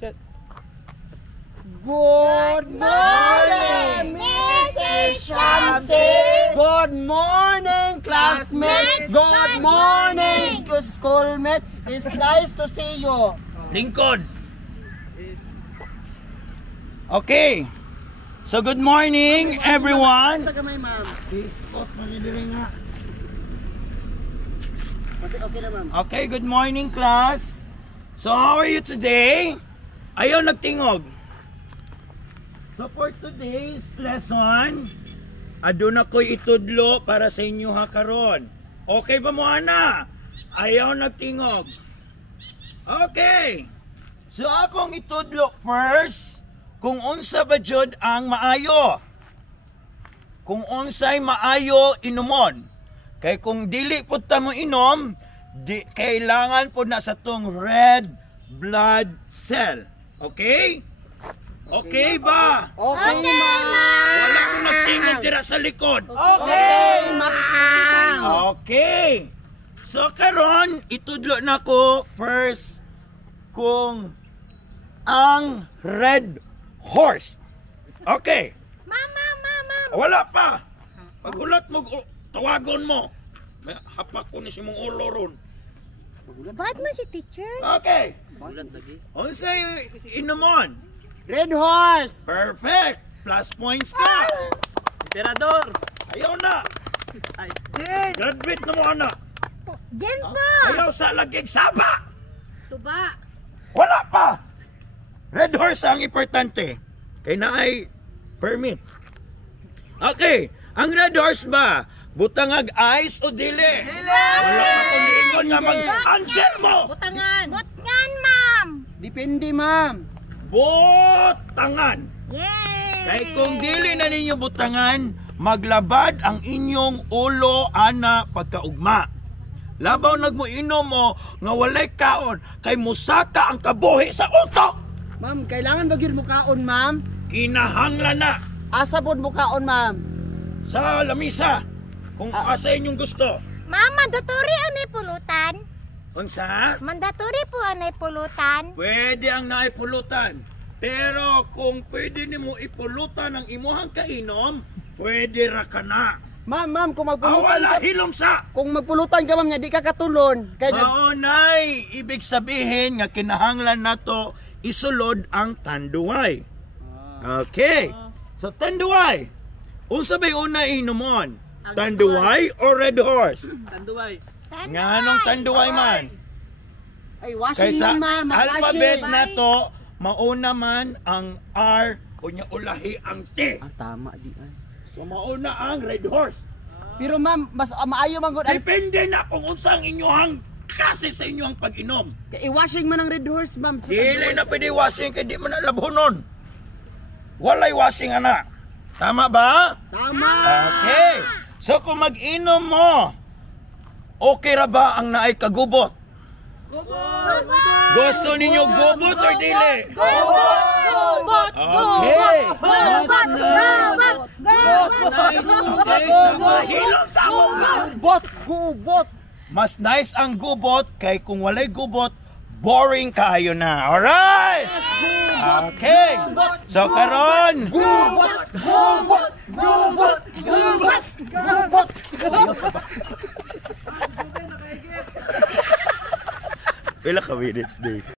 Shit. Good morning, Mrs. Shamsi. Good morning, classmate. Good morning, schoolmate. It's nice to see you. Lingkod. Okay. So good morning, everyone. Basta kamay, ma'am. Okay na, ma'am. Okay, good morning, class. So how are you today? Ayaw nagtingog. So for today's lesson, aduna ko'y itudlo para sa inyo ha karon. Okay ba mo, ana? Ayaw nagtingog. Okay. So akong itudlo first kung unsa ba jud ang maayo. Kung unsay maayo inumon. Kay kung dili pud ta mo inom, kailangan po na sa tong red blood cell. Okay? Okay ba? Okay, ma'am. Wala ko nagtingog dira sa likod. Okay, ma'am. Okay. So karon itudlo na ko first kung ang red horse. Okay. Mama. Wala pa. Pagulat mo, tawagon mo. May hapak ko ni si mong ulo ron. Ba't mo si teacher? Okay. Unsay inumon? Red horse. Perfect. Plus points ka. Emperador. Ayaw na. Graduate na mo, ana. Diyan po! Ayaw sa lagig saba. Tuba! Wala pa. Red horse ang importante. Kay na ay permit. Okay. Ang red horse ba? Butangag ice o dili? Dili! Wala pa kung niingon nga mag-answer mo. Butangan! Butangan, ma'am! Depende, ma'am. Butangan. Yay! Kay kung dili na ninyo butangan, maglabad ang inyong ulo ana pagkaugma. Labaw nagmoinom mo nga walay kaon kay musaka ang kabuhi sa utok. Ma'am, kailangan ba gyud mo kaon, ma'am? Kinahanglan na Asa pod mo kaon, ma'am? sa lamisa kung asa inyong gusto. Ma'am, mandatory anay pulutan? Unsa? Mandatory po anay pulutan? Pwede ang naipulutan. Pero kung pwede nimo ipulutan ang imuhang kainom, pwede ra ka na. Ma'am, kung magpulutan Wala ka, hilom sa. kung magpulutan ka, ma'am, nga di ka katulon. Kaya Maunay, ibig sabihin nga kinahanglan nato isulod ang tanduay. Okay. So tanduay. Unsa bay una inumon? Tanduay or red horse? Tanduay. Nga anong tanduay man? ay washing Kaysa man, ma'am. alphabet Washing. na to, mauna man ang R kunya ulahi ang T. Tama di ay. So mauna ang red horse. Pero ma'am, mas maayo man gud. Depende na kung unsa ang inyong klase sa inyong pag-inom. I-washing man ang red horse, ma'am. Dili na pwede washing kay di man na labhonon. Walay washing ana. Tama ba? Tama. Okay. So kung mag-inom mo, okay ra ba ang naay kagubot? Gusto ninyo gubot or dili? Gubot! Okay. Mas nice guys ang mahilot sa Gubot, gubot. Mas nice ang gubot kay kung walay gubot, boring kayo na. Alright? Okay. So karon, Gubot, gubot, gubot, gubot, gubot. pila ka minutes day.